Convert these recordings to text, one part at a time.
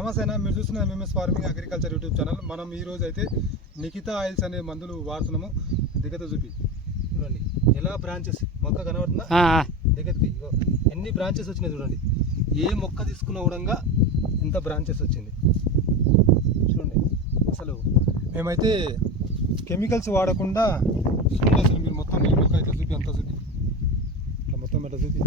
నమస్తే మీరు చూస్తున్న MMS farming agriculture YouTube channel మనం ఈ రోజు అయితే నిఖితా ఆయిల్స్ అనే మందులు వాడుతున్నాము. దిగత చూపి. చూడండి. ఎలా బ్రాంచెస్ మొక్క కనబడుతుందా. దిగత్కి ఎన్ని బ్రాంచెస్ వచ్చినాయి చూడండి. ఏ మొక్క తీసుకున్న కూడా ఇంత బ్రాంచెస్ వచ్చింది. చూడండి. అసలు మేమైతే కెమికల్స్ వాడకుండా చూడండి అసలు మీరు మొత్తం ఈ మొక్క ఇట్లా చూపి అంతా చూపి. ఇట్లా మొత్తం ఇట్లా చూపి.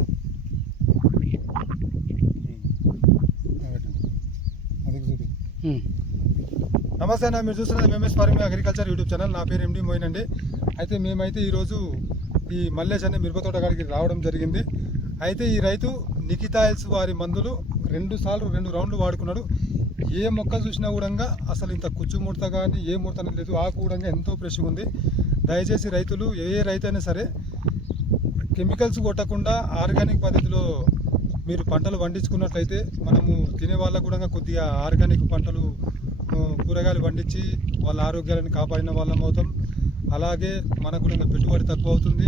నమస్తే అన్న మీరు చూస్తున్నది MMS farming agriculture YouTube channel నా పేరు ఎండి మోయిన్ అండి. అయితే మేమైతే ఈరోజు ఈ మల్లేష్ అనే మిరప తోట కాడికి రావడం జరిగింది. అయితే ఈ రైతు నిఖితాయిల్స్ వారి మందులు రెండు సార్లు రెండు రౌండ్లు వాడుకున్నాడు. ఏ మొక్క చూసినా కూడా అసలు ఇంత కుచ్చు ముడత కానీ ఏ ముడత అనేది లేదు. ఆకు కూడా ఎంతో ఫ్రెష్గా ఉంది. దయచేసి రైతులు ఏ రైతు అయినా సరే కెమికల్స్ కొట్టకుండా ఆర్గానిక్ పద్ధతిలో మీరు పంటలు పండించుకున్నట్లయితే మనము తినే వాళ్ళకు కూడా కొద్దిగా ఆర్గానిక్ పంటలు కూరగాయలు పండించి వాళ్ళ ఆరోగ్యాలను కాపాడిన వాళ్ళం అవుతాం. అలాగే మనకు కూడా పెట్టుబడి తక్కువ అవుతుంది.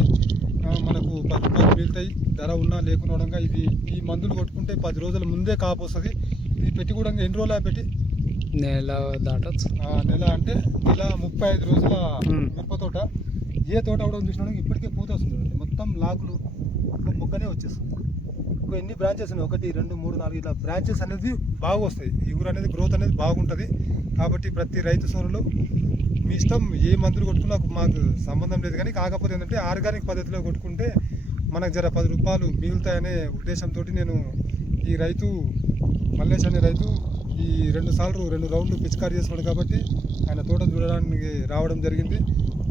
మనకు పది రూపాయలు మిగులుతాయి. ధర ఉన్నా లేకుండా ఇది ఈ మందులు కొట్టుకుంటే పది రోజుల ముందే కాపు వస్తుంది. ఇది పెట్టి కూడా ఎన్ని రోజులు పెట్టి? నెల దాటచ్చు. నెల అంటే నెల ముప్పై ఐదు రోజుల. మిరప తోట. ఏ తోట అవడం చూసినా ఇప్పటికే పూత వస్తుంది. మొత్తం లాకులు మొగ్గనే వచ్చేస్తుంది ఇంకా ఎన్ని బ్రాంచెస్ ఉన్నాయి? ఒకటి రెండు మూడు నాలుగు ఇలా బ్రాంచెస్ అనేది బాగా వస్తాయి ఈ ఊరు అనేది గ్రోత్ అనేది బాగుంటుంది. కాబట్టి ప్రతి రైతు సోదరులు మీ ఇష్టం ఏ మందులు కొట్టుకున్నా మాకు సంబంధం లేదు. కానీ కాకపోతే ఏంటంటే ఆర్గానిక్ పద్ధతిలో కొట్టుకుంటే మనకు జర పది రూపాయలు మిగులుతాయనే ఉద్దేశంతో నేను ఈ రైతు మల్లేష్ అనే రైతు ఈ రెండు సార్లు రెండు రౌండ్లు పిచికారి చేస్తున్నాడు కాబట్టి ఆయన తోట చూడడానికి రావడం జరిగింది.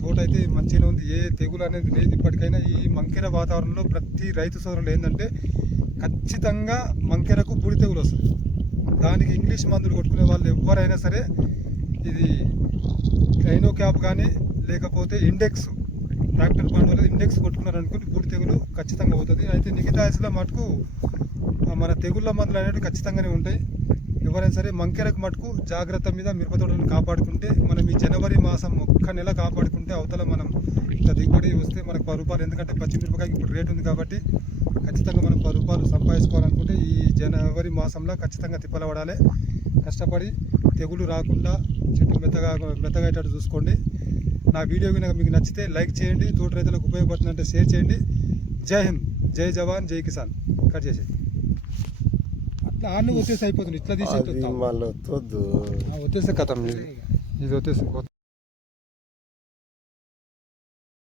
తోట అయితే మంచిగానే ఉంది. ఏ తెగులు అనేది లేదు. ఇప్పటికైనా ఈ మంకిన వాతావరణంలో ప్రతి రైతు సోదరులు ఏంటంటే ఖచ్చితంగా మంకెరకు బూడి తెగులు వస్తుంది. దానికి ఇంగ్లీష్ మందులు కొట్టుకునే వాళ్ళు ఎవరైనా సరే ఇది డైనో క్యాప్ కానీ లేకపోతే ఇండెక్స్ ట్రాక్టర్ బాండ్ వల్ల ఇండెక్స్ కొట్టుకున్నారు అనుకుంటే బూడి తెగులు ఖచ్చితంగా అవుతుంది అయితే నిగితాయస్లో మటుకు మన తెగుళ్ళ మందులు అనేవి ఖచ్చితంగానే ఉంటాయి. ఎవరైనా సరే మంకెరకు మటుకు జాగ్రత్త మీద మిరప తోటను కాపాడుకుంటే మనం ఈ జనవరి మాసం ఒక్క నెల కాపాడుకుంటే అవతల మనం దిగుబడి వస్తే మనకు పది రూపాయలు ఎందుకంటే పచ్చిమిరపకాయకి ఇప్పుడు రేట్ ఉంది కాబట్టి ఖచ్చితంగా మనం పది రూపాయలు సంపాదించుకోవాలనుకుంటే ఈ జనవరి మాసంలో ఖచ్చితంగా తిప్పలపడాలి కష్టపడి తెగులు రాకుండా చెట్టు మెత్తగా మెత్తగా అయ్యేటట్టు చూసుకోండి. నా వీడియో కనుక మీకు నచ్చితే లైక్ చేయండి తోటి రైతులకు ఉపయోగపడుతుందంటే షేర్ చేయండి. జై హింద్ జై జవాన్ జై కిసాన్. కట్ చేసేది అట్లా ఆన్న వచ్చేసి అయిపోతుంది. ఇట్లా తీసి మళ్ళీ వచ్చేస్తే కథం ఇది. ఇది వచ్చేసి